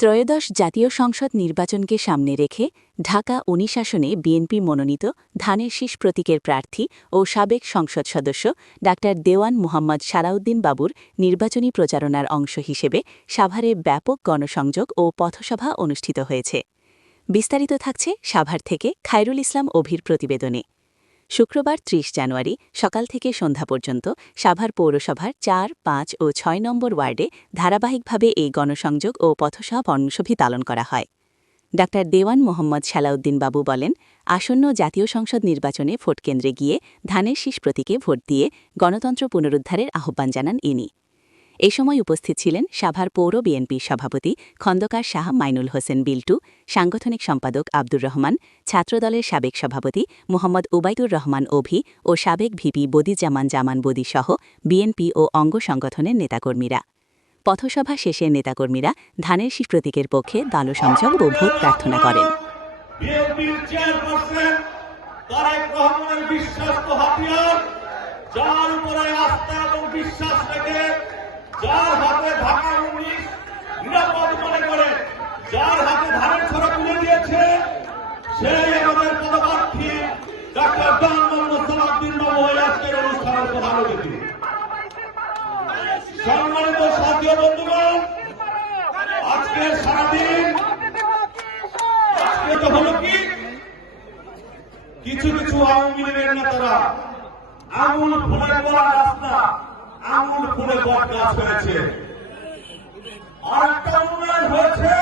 ত্রয়োদশ জাতীয় সংসদ নির্বাচনকে সামনে রেখে ঢাকা ১৯ আসনে বিএনপি মনোনীত ধানের শীষ প্রতীকের প্রার্থী ও সাবেক সংসদ সদস্য ডা দেওয়ান মোহাম্মদ সালাউদ্দিন বাবুর নির্বাচনী প্রচারণার অংশ হিসেবে সাভারে ব্যাপক গণসংযোগ ও পথসভা অনুষ্ঠিত হয়েছে। বিস্তারিত থাকছে সাভার থেকে খায়রুল ইসলাম অভির প্রতিবেদনে। শুক্রবার ৩০ জানুয়ারি সকাল থেকে সন্ধ্যা পর্যন্ত সাভার পৌরসভার ৪, ৫ ও ৬ নম্বর ওয়ার্ডে ধারাবাহিকভাবে এই গণসংযোগ ও পথসভা কর্মসূচি পালন করা হয়। ডা দেওয়ান মোহাম্মদ সালাউদ্দিন বাবু বলেন, আসন্ন জাতীয় সংসদ নির্বাচনে ভোটকেন্দ্রে গিয়ে ধানের শীষ প্রতীকে ভোট দিয়ে গণতন্ত্র পুনরুদ্ধারের আহ্বান জানান ইনি। এ সময় উপস্থিত ছিলেন সাভার পৌর বিএনপির সভাপতি খন্দকার শাহ মাইনুল হোসেন বিল্টু, সাংগঠনিক সম্পাদক আব্দুর রহমান, ছাত্রদলের সাবেক সভাপতি মোহাম্মদ উবাইদুর রহমান অভি ও সাবেক ভিপি বদিজামান জামান বদি সহ বিএনপি ও অঙ্গ সংগঠনের নেতাকর্মীরা। পথসভা শেষে নেতাকর্মীরা ধানের শীষ প্রতীকের পক্ষে দলসংযোগ ও ভোট প্রার্থনা করেন। যার হাতে ঢাকা ১৯ নিরাপদ মনে করে, যার হাতে ধানের ছড়া তুলে দিয়েছে, সেই আমাদের পদপ্রার্থী ডা দেওয়ান মোহাম্মদ সালাউদ্দিন বাবু আজকের অনুষ্ঠানের প্রধান অতিথি। সম্মানিত সাথী বন্ধুগণ, আজকে সারাদিন আজকে তো হলো কি, কিছু কিছু আওয়ামী লীগের নেতারা আঙুল ফুলে বলা রাস্তা, আঙুল ফুলে বট গাছ হয়েছে। আর একটা উন্নয়ন হয়েছে,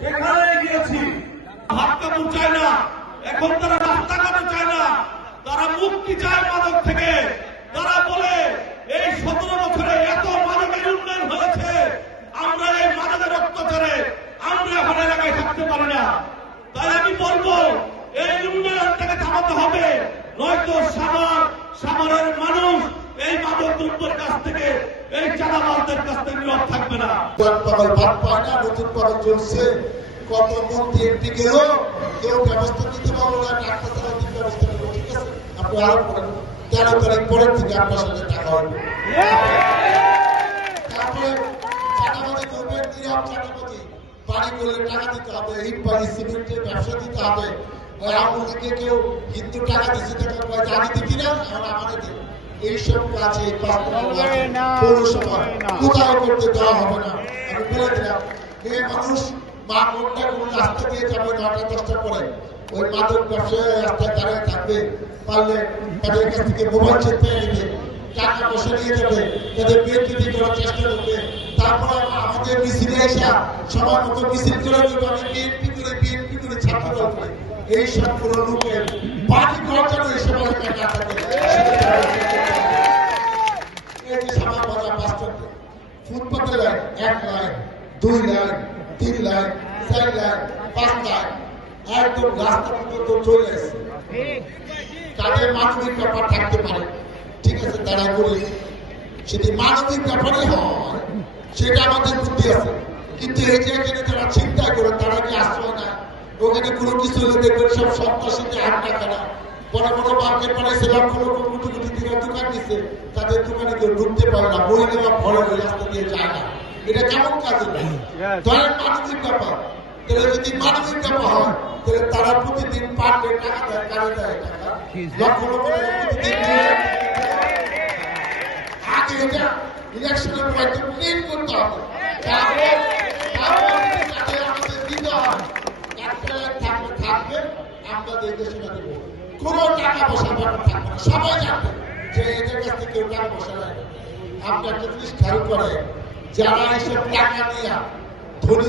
যেখানে গিয়েছি হাত কাপড় চায় না, এখন তারা রাস্তাঘাটে চায় না, তারা মুক্তি চায় মাদক থেকে। তারা বলে এই ১৭ বছরে এত মাদকের উন্নয়ন হয়েছে, আমরা এই মাদকের অত্যাচারে আমরা এখন এলাকায় থাকতে পারি না। তাই আমি বলবো, এই উন্নয়নটাকে থামাতে হবে, নয়তো সাভারের মানুষ এই মাদক দ্রব্যের কাছ থেকে, এই চাঁদাবাজদের কাছ থেকে নীরব থাকবে না। নতুন পাগল চলছে, কত মন্ত্রী এমপি গেল, কেউ ব্যবস্থা নিতে পারলো না, ডাক্তার সালাউদ্দিন ব্যবস্থা নিল। ঠিক আছে, আপনি আরো করেন ১৩ তারিখ পরের থেকে আপনার সাথে টাকা হবে। তারপরে চাঁদাবাজি করবেন, নীরব চাঁদাবাজি, বাড়ি করলে টাকা দিতে হবে, ইট বাড়ি সিমেন্টের ব্যবসা দিতে হবে। আওয়ামী লীগকে কেউ হিন্দু টাকা দিচ্ছে, টাকা আমি দিচ্ছি না, আমরা আমাদের দিই। এইসব কাজে পৌরসভা কোথাও করতে দেওয়া হবে না। আমি বলে দিলাম, এই মানুষ মা কোনটা কোন রাস্তা দিয়ে যাবে ৯টা ১০টার পরে, ওই মাদক ব্যবসায়ী রাস্তায় দাঁড়িয়ে থাকবে, পারলে তাদের কাছ থেকে মোবাইল চেক পেয়ে নেবে, টাকা পয়সা নিয়ে যাবে, তাদের বিএনপি করার চেষ্টা করবে। তারপরে আমাদের মিছিলে এসে সবার মতো মিছিল করে দেবে, আমি বিএনপি করে ছাত্র দল করে। এই সবগুলো লোকের পার্টি করার জন্য এসব টাকা থাকে। ফুটপাতে line ১ line, ২ line, ৩ line, ৪ line, ৫ line, একদম রাস্তা পর্যন্ত চলে আসছে। তাদের মানবিক ব্যাপার থাকতে পারে, ঠিক আছে, তারা বলি সেটি মানবিক ব্যাপারই হয়, সেটা আমাদের বুদ্ধি আছে। কিন্তু এই যে এখানে যারা চিন্তা করে, তারা কি আশ্রয় না, ওখানে কোনো কিছু হলে দেখবেন সব সন্ত্রাসীতে হাত টাকা না, বড় বড় মার্কেট বানাইছে, লক্ষ লক্ষ কোটি কোটি টাকা দোকান দিচ্ছে, তাদের দোকানে কেউ ঢুকতে পারে না, বই নেওয়া ভরে ওই রাস্তা দিয়ে যায় না। এটা কেমন কাজ? ধরেন মানবিক ব্যাপার, তাহলে যদি মানবিক ব্যাপার হয়, তাহলে তারা প্রতিদিন পার ডে টাকা দেয়, কারে দেয় টাকা, লক্ষ লক্ষ টাকা প্রতিদিন। আগে এটা ইলেকশনের পর একদম ক্লিন করতে হবে, তারপর আমাদের দিতে হবে। একটা থাকবে, আমরা দেখে সেটা দেবো, কোনো টাকা পয়সার ব্যাপার থাকবে না। সবাই জানবে যে এদের কাছ থেকে কেউ টাকা পয়সা নেয়। আপনি একটা জিনিস খেয়াল করে, যারা এসব টাকা নিয়ে ধনী